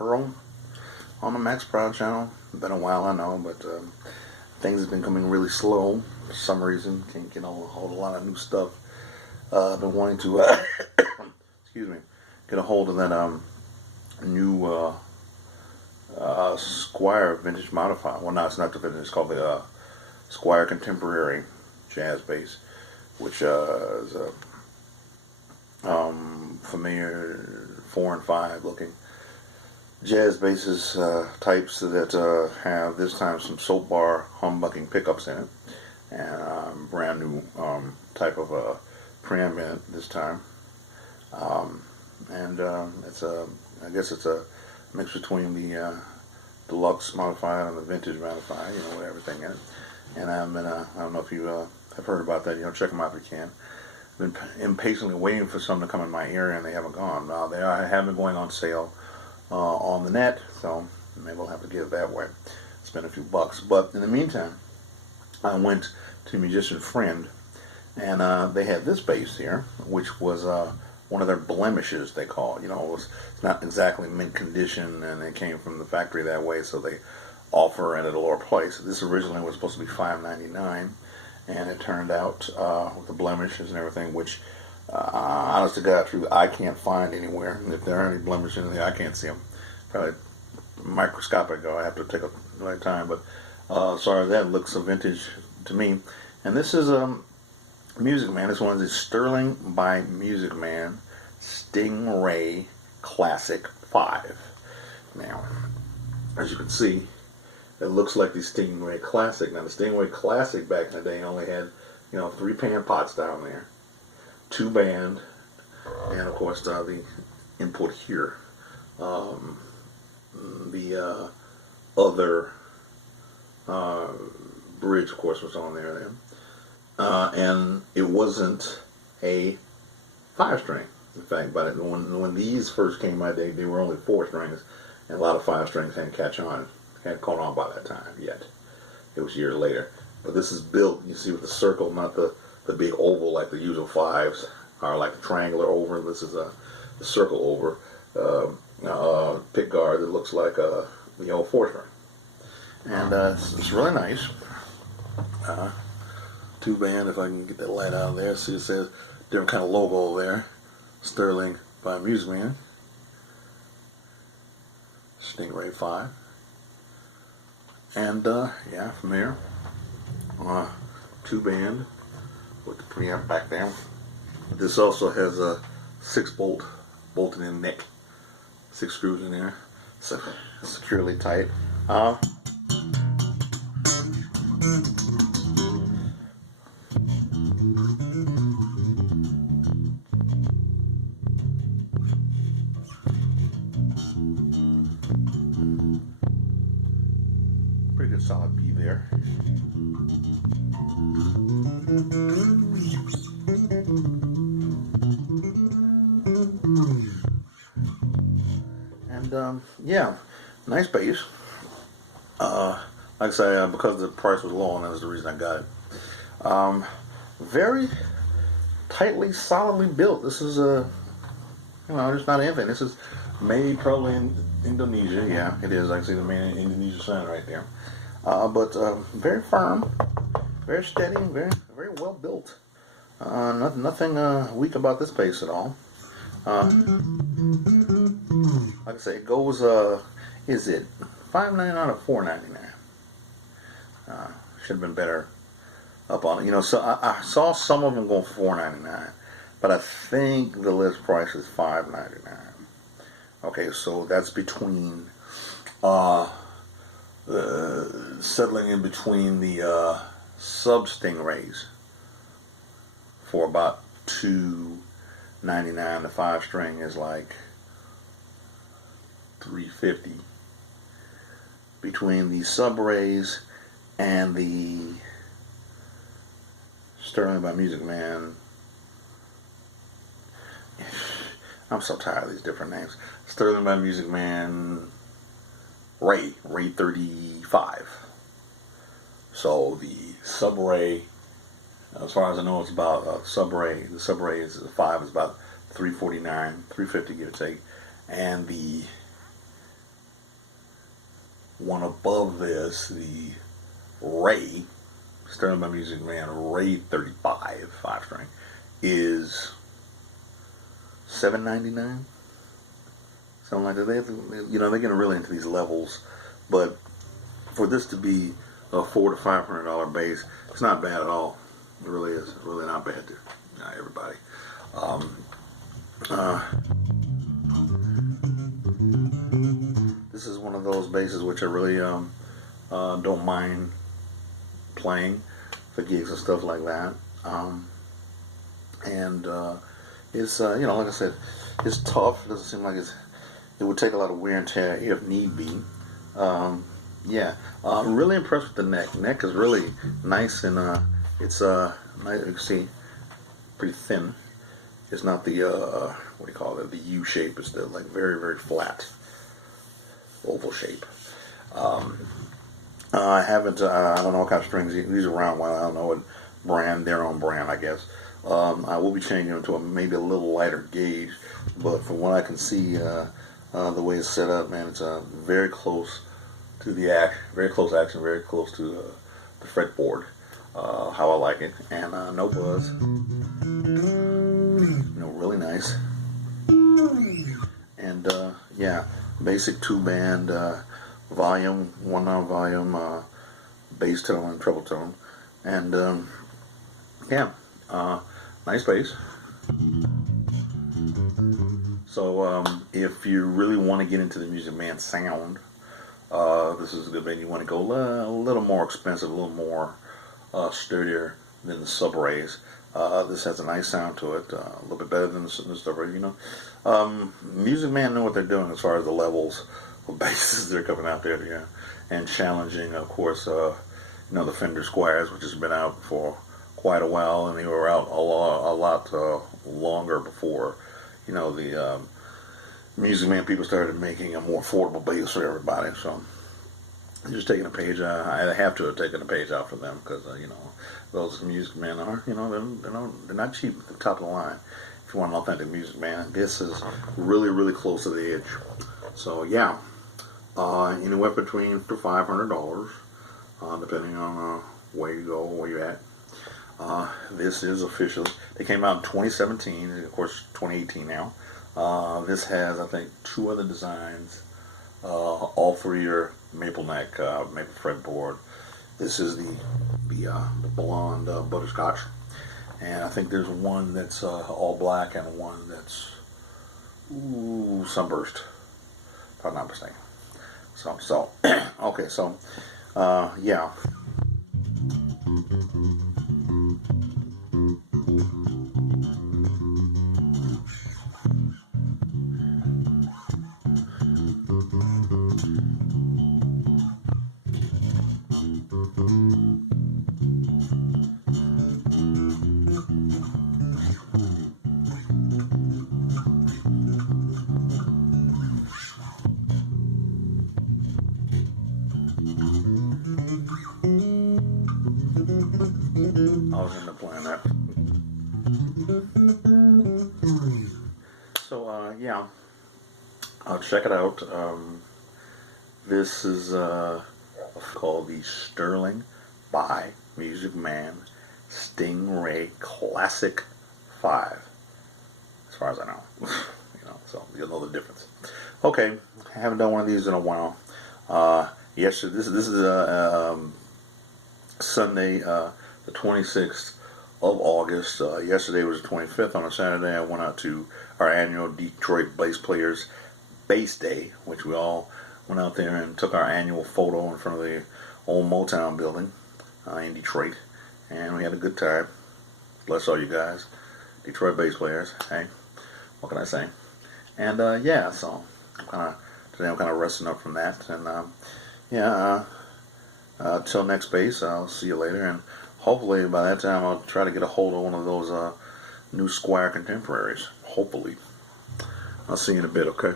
Earl on the Max Proud channel. Been a while, I know, but things have been coming really slow for some reason. Can't get a whole lot of new stuff. I've been wanting to, excuse me, get a hold of that new Squire vintage modifier. Well, no, it's not the vintage. It's called the Squire Contemporary Jazz Bass, which is a familiar 4 and 5 looking jazz basses types that have this time some soap bar humbucking pickups in it, and brand new type of preamp this time, and it's a, I guess it's a mix between the deluxe modified and the vintage modified, you know, with everything in it. And I don't know if you have heard about that. You know, check them out if you can. Been impatiently waiting for some to come in my area, and they haven't gone. Now they have been going on sale on the net, so maybe we'll have to get it that way. Spend a few bucks. But in the meantime, I went to Musician Friend, and they had this bass here, which was one of their blemishes, they call it. You know, it's not exactly mint condition, and it came from the factory that way, so they offer it at a lower price. This originally was supposed to be $5.99, and it turned out with the blemishes and everything, which honest to God, truth, I can't find anywhere. If there are any blemishes in there, I can't see them. Probably microscopic. I have to take a right time, but sorry, that looks a vintage to me. And this is MUSICMAN. This one is Sterling by MUSICMAN Stingray Classic 5. Now, as you can see, it looks like the Stingray Classic. Now, the Stingray Classic back in the day only had, you know, 3 pan pots down there, 2 band, and of course the input here. The other bridge, of course, was on there then. And it wasn't a 5-string. In fact, but when these first came out, they were only 4 strings, and a lot of 5 strings hadn't caught on by that time yet. It was years later. But this is built, you see, with the circle, not the big oval like the usual 5s, or like the triangular over. This is a circle over pick guard that looks like the old 4-string. And it's really nice. 2 band, if I can get that light out of there. See, it says different kind of logo there. Sterling by MUSICMAN. Stingray 5. And yeah, from there, 2 band with the preamp back there. This also has a 6-bolt bolted in neck. 6 screws in there, so securely tight. Pretty good solid B there. And yeah, nice bass. Like I say, because the price was low, and that's the reason I got it. Very tightly, solidly built. This is you know, it's not anything. This is made probably in Indonesia. Yeah, it is. I can see the main Indonesia sign right there. But very firm, very steady, very well built. Nothing weak about this bass at all. Like I say, it goes. Is it $5.99 or $4.99? Should have been better up on it. You know, so I saw some of them going for $4.99, but I think the list price is $5.99. Okay, so that's between settling in between the sub Stingrays for about $2.99. The 5-string is like $3.50. Between the sub rays and the Sterling by MUSICMAN. I'm so tired of these different names. Sterling by MUSICMAN Ray 35. So the sub ray, as far as I know, it's about sub ray. The sub ray is 5 is about $3.49, $3.50 give or take, and the one above this, the Ray, Sterling by Music Man Ray 35 5-string, is $7.99, something like that. They're getting really into these levels, but for this to be a $400 to $500 bass, it's not bad at all. It really is. It's really not bad to everybody. This is one of those basses which I really don't mind playing for gigs and stuff like that. It's like I said, it's tough. It doesn't seem like it would take a lot of wear and tear if need be. I'm really impressed with the neck. The neck is really nice, and it's nice. You can see, pretty thin. It's not the what do you call it? The U shape. It's the like very, very flat oval shape. I haven't. I don't know what kind of strings these are round. Well, I don't know what brand. Their own brand, I guess. I will be changing them to maybe a little lighter gauge, but from what I can see, the way it's set up, man, it's very close to the very close action, very close to the fretboard. How I like it, and no buzz. Really nice. And basic 2-band volume, 1 volume, bass tone and treble tone, and nice bass. So if you really want to get into the Music Man sound, this is a good band. You want to go a little more expensive, a little more sturdier than the Sub-Rays. This has a nice sound to it, a little bit better than the Sub-Rays. Music Man know what they're doing as far as the levels of basses they're coming out there, and challenging, of course, the Fender Squires, which has been out for quite a while, and they were out a lot longer before, the Music Man people started making a more affordable bass for everybody. So I'm just taking a page. I have to have taken a page out for them because those Music Men are they're not cheap at the top of the line. If you want an authentic Music Man, this is really, really close to the edge. So anywhere between $400 to $500, depending on where you go, where you're at. This is officially, they came out in 2017, of course 2018 now. This has, I think, 2 other designs, all for your maple neck, maple fretboard. This is the blonde butterscotch, and I think there's one that's all black and one that's sunburst, if I'm not mistaken. So okay, so yeah. I was into playing that. So check it out. This is called the Sterling by Music Man Stingray Classic 5, as far as I know. So you'll know the difference. Okay, I haven't done one of these in a while. Yesterday, this is Sunday, the 26th of August. Yesterday was the 25th. On a Saturday, I went out to our annual Detroit Bass Players Bass Day, which we all went out there and took our annual photo in front of the old Motown building in Detroit, and we had a good time. Bless all you guys, Detroit bass players. Hey, what can I say? And so today I'm kind of resting up from that, and till next bass, I'll see you later, and hopefully by that time I'll try to get a hold of one of those new Squire Contemporaries. Hopefully. I'll see you in a bit, okay?